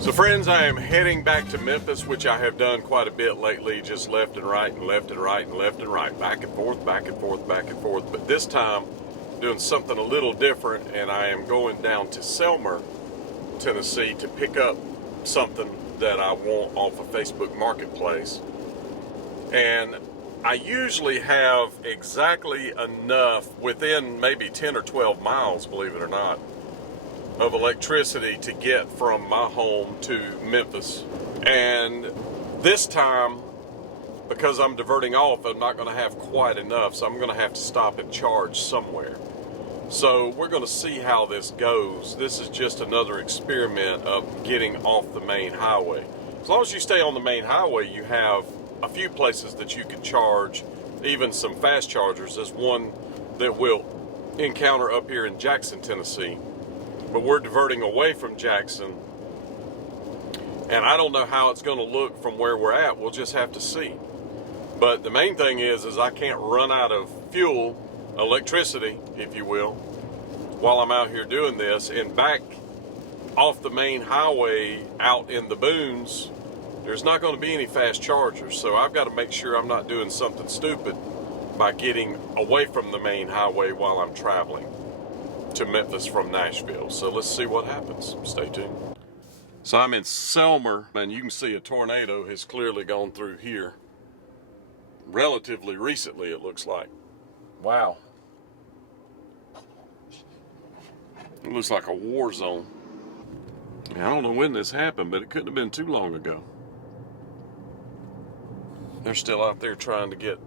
So friends, I am heading back to Memphis, which I have done quite a bit lately, just left and right and left and right and left and right, back and forth, back and forth, back and forth. But this time, doing something a little different, and I am going down to Selmer, Tennessee to pick up something that I want off of Facebook Marketplace. And I usually have exactly enough within maybe 10 or 12 miles, believe it or not, of electricity to get from my home to Memphis. And this time, because I'm diverting off, I'm not going to have quite enough, so I'm going to have to stop and charge somewhere. So we're going to see how this goes. This is just another experiment of getting off the main highway. As long as you stay on the main highway, you have a few places that you can charge, even some fast chargers. There's one that we'll encounter up here in Jackson, Tennessee. But we're diverting away from Jackson, and I don't know how it's going to look from where we're at. We'll just have to see. But the main thing is I can't run out of fuel, electricity, if you will, while I'm out here doing this. And back off the main highway out in the boons, there's not going to be any fast chargers. So I've got to make sure I'm not doing something stupid by getting away from the main highway while I'm traveling to Memphis from Nashville. So let's see what happens. Stay tuned. So I'm in Selmer, and you can see a tornado has clearly gone through here relatively recently, it looks like. Wow. It looks like a war zone. I don't know when this happened, but it couldn't have been too long ago. They're still out there trying to get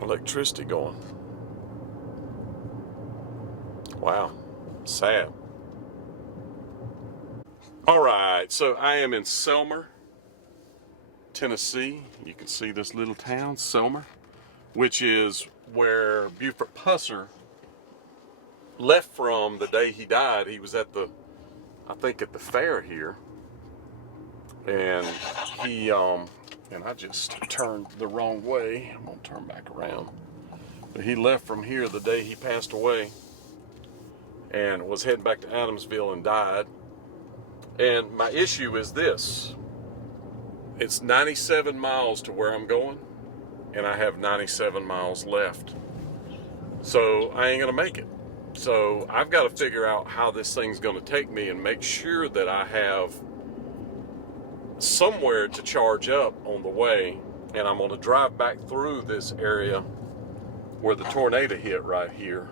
electricity going. Wow, sad. All right, so I am in Selmer, Tennessee. You can see this little town, Selmer, which is where Buford Pusser left from the day he died. He was at the, I think at the fair here. And he, and I just turned the wrong way. I'm gonna turn back around. But he left from here the day he passed away, and was heading back to Adamsville and died. And my issue is this. It's 97 miles to where I'm going, and I have 97 miles left. So I ain't gonna make it. So I've got to figure out how this thing's gonna take me and make sure that I have somewhere to charge up on the way. And I'm gonna drive back through this area where the tornado hit right here.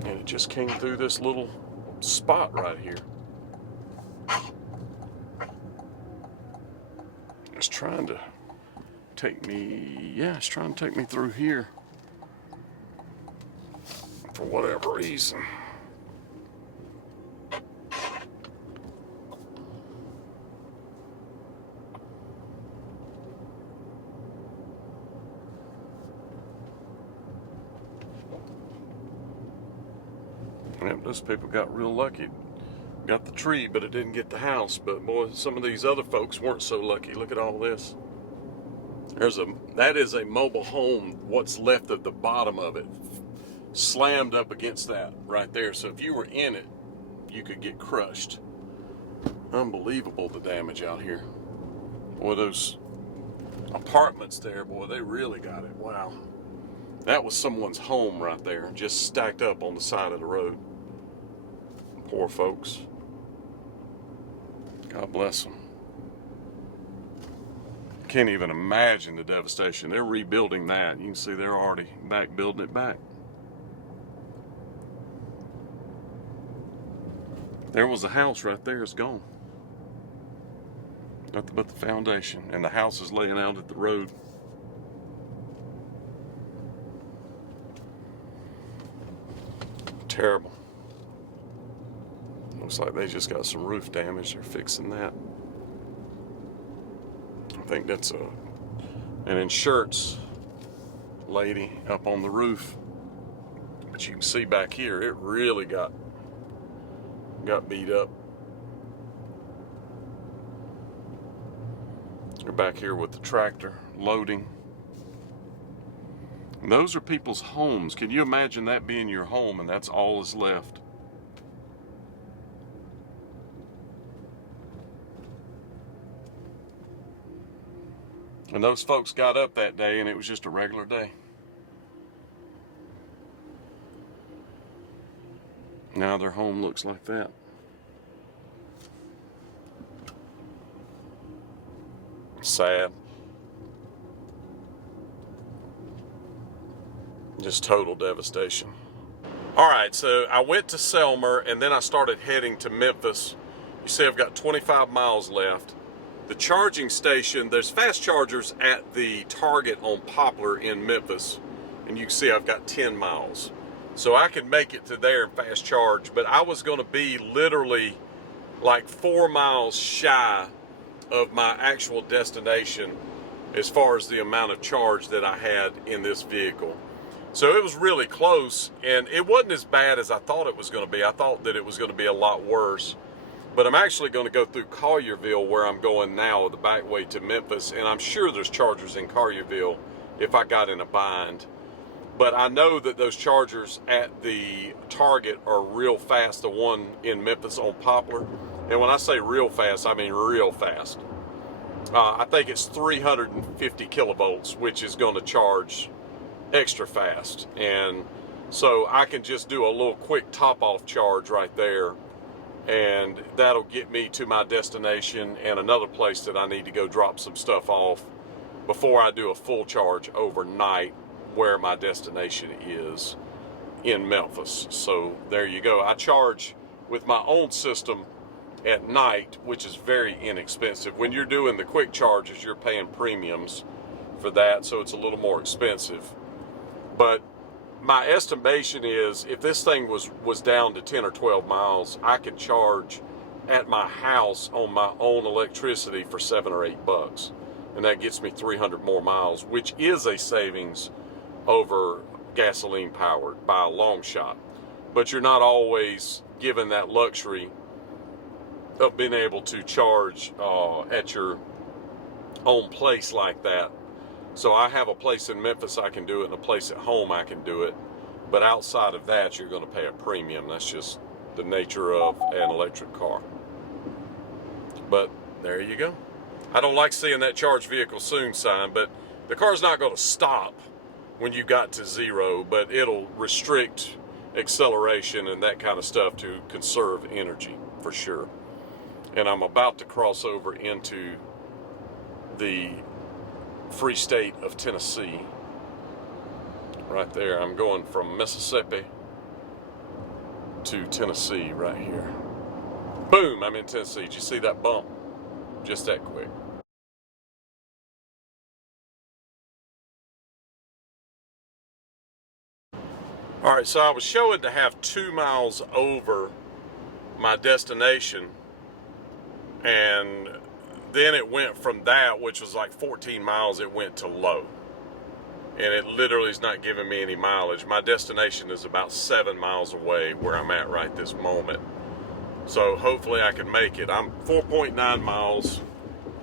And it just came through this little spot right here. It's trying to take me, it's trying to take me through here for whatever reason. Yep, those people got real lucky. Got the tree, but it didn't get the house. But boy, some of these other folks weren't so lucky. Look at all this. That is a mobile home, what's left of the bottom of it, slammed up against that right there. So if you were in it, you could get crushed. Unbelievable, the damage out here. Boy, those apartments there, boy, they really got it. Wow. That was someone's home right there, just stacked up on the side of the road. Poor folks. God bless them. Can't even imagine the devastation. They're rebuilding that. You can see they're already back building it back. There was a house right there, it's gone. Nothing but the foundation, and the house is laying out at the road. Terrible. Looks like they just got some roof damage. They're fixing that. I think that's an insurance lady up on the roof. But you can see back here, it really got beat up. They're back here with the tractor loading. And those are people's homes. Can you imagine that being your home and that's all that's left? And those folks got up that day and it was just a regular day. Now their home looks like that. Sad. Just total devastation. All right, so I went to Selmer and then I started heading to Memphis. You see I've got 25 miles left. The charging station, there's fast chargers at the Target on Poplar in Memphis. And you can see I've got 10 miles. So I can make it to there and fast charge, but I was gonna be literally like 4 miles shy of my actual destination as far as the amount of charge that I had in this vehicle. So it was really close, and it wasn't as bad as I thought it was going to be. I thought that it was going to be a lot worse. But I'm actually going to go through Collierville, where I'm going now, the back way to Memphis, and I'm sure there's chargers in Collierville if I got in a bind. But I know that those chargers at the Target are real fast, the one in Memphis on Poplar. And when I say real fast, I mean real fast. I think it's 350 kilovolts, which is going to charge extra fast. And so I can just do a little quick top-off charge right there, and that'll get me to my destination and another place that I need to go drop some stuff off before I do a full charge overnight where my destination is in Memphis. So there you go. I charge with my own system at night, which is very inexpensive. When you're doing the quick charges, you're paying premiums for that, so it's a little more expensive. But my estimation is if this thing was down to 10 or 12 miles, I could charge at my house on my own electricity for $7 or $8. And that gets me 300 more miles, which is a savings over gasoline powered by a long shot. But you're not always given that luxury of being able to charge at your own place like that. So I have a place in Memphis I can do it, and a place at home I can do it. But outside of that, you're going to pay a premium. That's just the nature of an electric car. But there you go. I don't like seeing that charge vehicle soon sign, but the car's not going to stop when you got to zero, but it'll restrict acceleration and that kind of stuff to conserve energy for sure. And I'm about to cross over into the free state of Tennessee. Right there, I'm going from Mississippi to Tennessee right here. Boom, I'm in Tennessee. Did you see that bump? Just that quick. All right, so I was showing to have 2 miles over my destination, and then it went from that, which was like 14 miles, it went to low. And it literally is not giving me any mileage. My destination is about 7 miles away where I'm at right this moment. So hopefully I can make it. I'm 4.9 miles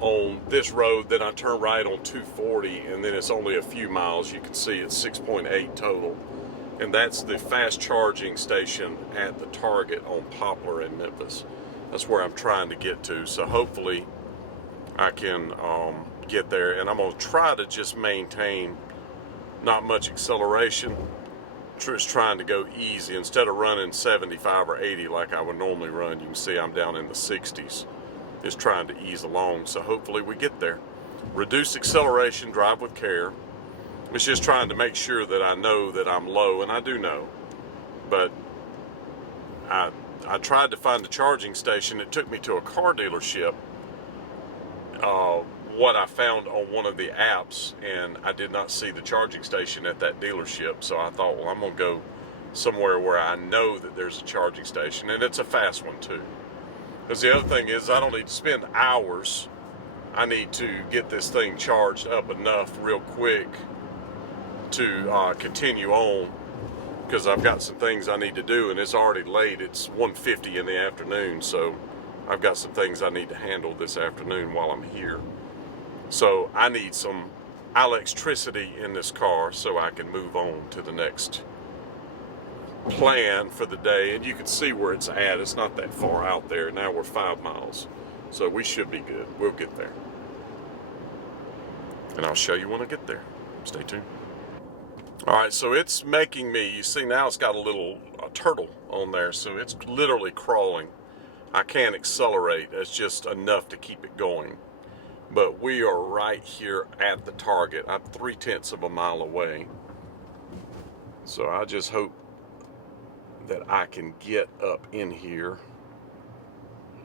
on this road, then I turn right on 240, and then it's only a few miles. You can see it's 6.8 total. And that's the fast charging station at the Target on Poplar in Memphis. That's where I'm trying to get to. So hopefully I can get there. And I'm going to try to just maintain not much acceleration. Just trying to go easy. Instead of running 75 or 80 like I would normally run, you can see I'm down in the 60s. Just trying to ease along. So hopefully we get there. Reduce acceleration, drive with care. It's just trying to make sure that I know that I'm low, and I do know. But I tried to find the charging station. It took me to a car dealership. What I found on one of the apps, and I did not see the charging station at that dealership. So I thought, well, I'm going to go somewhere where I know that there's a charging station, and it's a fast one too. Because the other thing is I don't need to spend hours. I need to get this thing charged up enough real quick to continue on, because I've got some things I need to do, and it's already late. It's 1:50 in the afternoon, so I've got some things I need to handle this afternoon while I'm here. So I need some electricity in this car so I can move on to the next plan for the day. And you can see where it's at. It's not that far out there. Now we're 5 miles, so we should be good. We'll get there. And I'll show you when I get there. Stay tuned. All right, so it's making me, you see now it's got a turtle on there, so it's literally crawling. I can't accelerate, it's just enough to keep it going. But we are right here at the target. I'm 3/10 of a mile away. So I just hope that I can get up in here.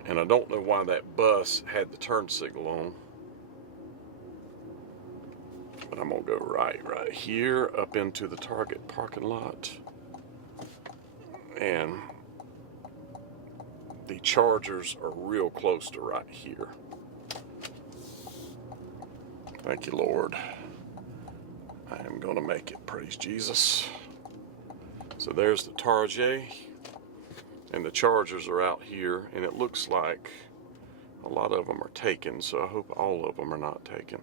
And I don't know why that bus had the turn signal on. But I'm gonna go right here up into the Target parking lot. And the chargers are real close to right here. Thank you, Lord. I am gonna make it, praise Jesus. So there's the Target, and the chargers are out here, and it looks like a lot of them are taken, so I hope all of them are not taken.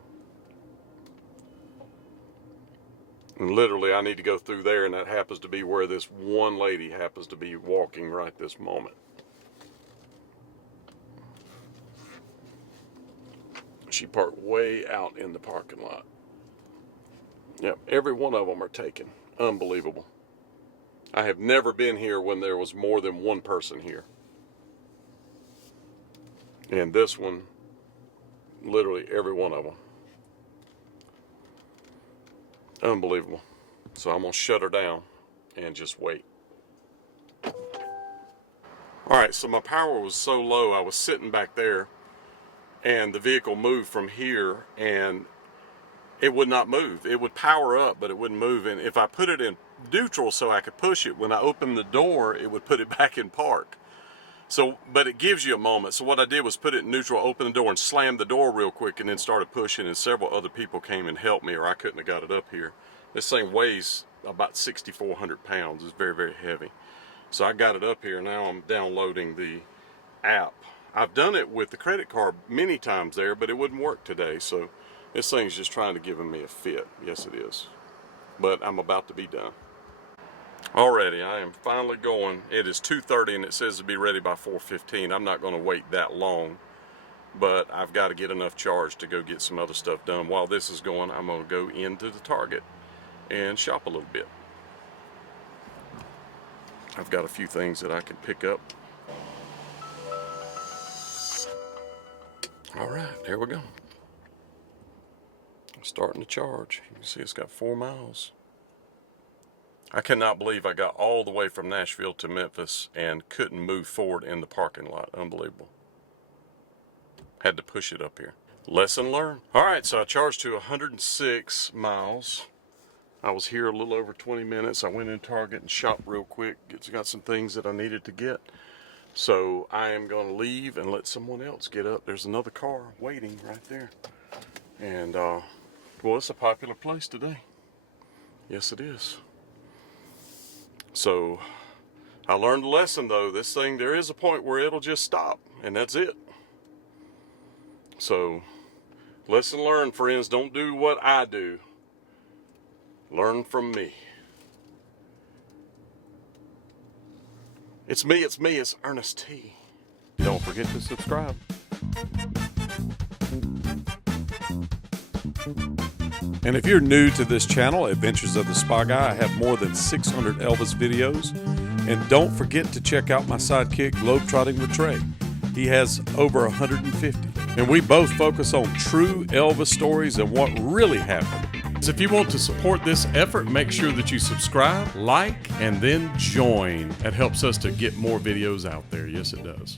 And literally, I need to go through there, and that happens to be where this one lady happens to be walking right this moment. She parked way out in the parking lot. Yep, every one of them are taken. Unbelievable. I have never been here when there was more than one person here. And this one, literally every one of them. Unbelievable. So I'm gonna shut her down and just wait. All right, so my power was so low, I was sitting back there and the vehicle moved from here and it would not move. It would power up, but it wouldn't move. And if I put it in neutral so I could push it, when I opened the door, it would put it back in park. So, but it gives you a moment. So what I did was put it in neutral, open the door, and slammed the door real quick, and then started pushing, and several other people came and helped me, or I couldn't have got it up here. This thing weighs about 6,400 pounds. It's very, very heavy. So I got it up here. Now I'm downloading the app. I've done it with the credit card many times there, but it wouldn't work today. So this thing's just trying to give me a fit. Yes, it is. But I'm about to be done. Already, I am finally going. It is 2:30 and it says to be ready by 4:15. I'm not going to wait that long, but I've got to get enough charge to go get some other stuff done. While this is going, I'm going to go into the Target and shop a little bit. I've got a few things that I can pick up. All right, there we go. I'm starting to charge. You can see it's got 4 miles. I cannot believe I got all the way from Nashville to Memphis and couldn't move forward in the parking lot. Unbelievable. Had to push it up here. Lesson learned. All right, so I charged to 106 miles. I was here a little over 20 minutes. I went in Target and shopped real quick. Got some things that I needed to get. So I am going to leave and let someone else get up. There's another car waiting right there. And, well, it's a popular place today. Yes, it is. So I learned a lesson though. This thing, there is a point where it'll just stop and that's it. So lesson learned, friends. Don't do what I do. Learn from me. It's me, it's Ernest T. Don't forget to subscribe. And if you're new to this channel, Adventures of the Spa Guy, I have more than 600 Elvis videos. And don't forget to check out my sidekick, Globetrotting with Trey. He has over 150. And we both focus on true Elvis stories and what really happened. So if you want to support this effort, make sure that you subscribe, like, and then join. That helps us to get more videos out there. Yes, it does.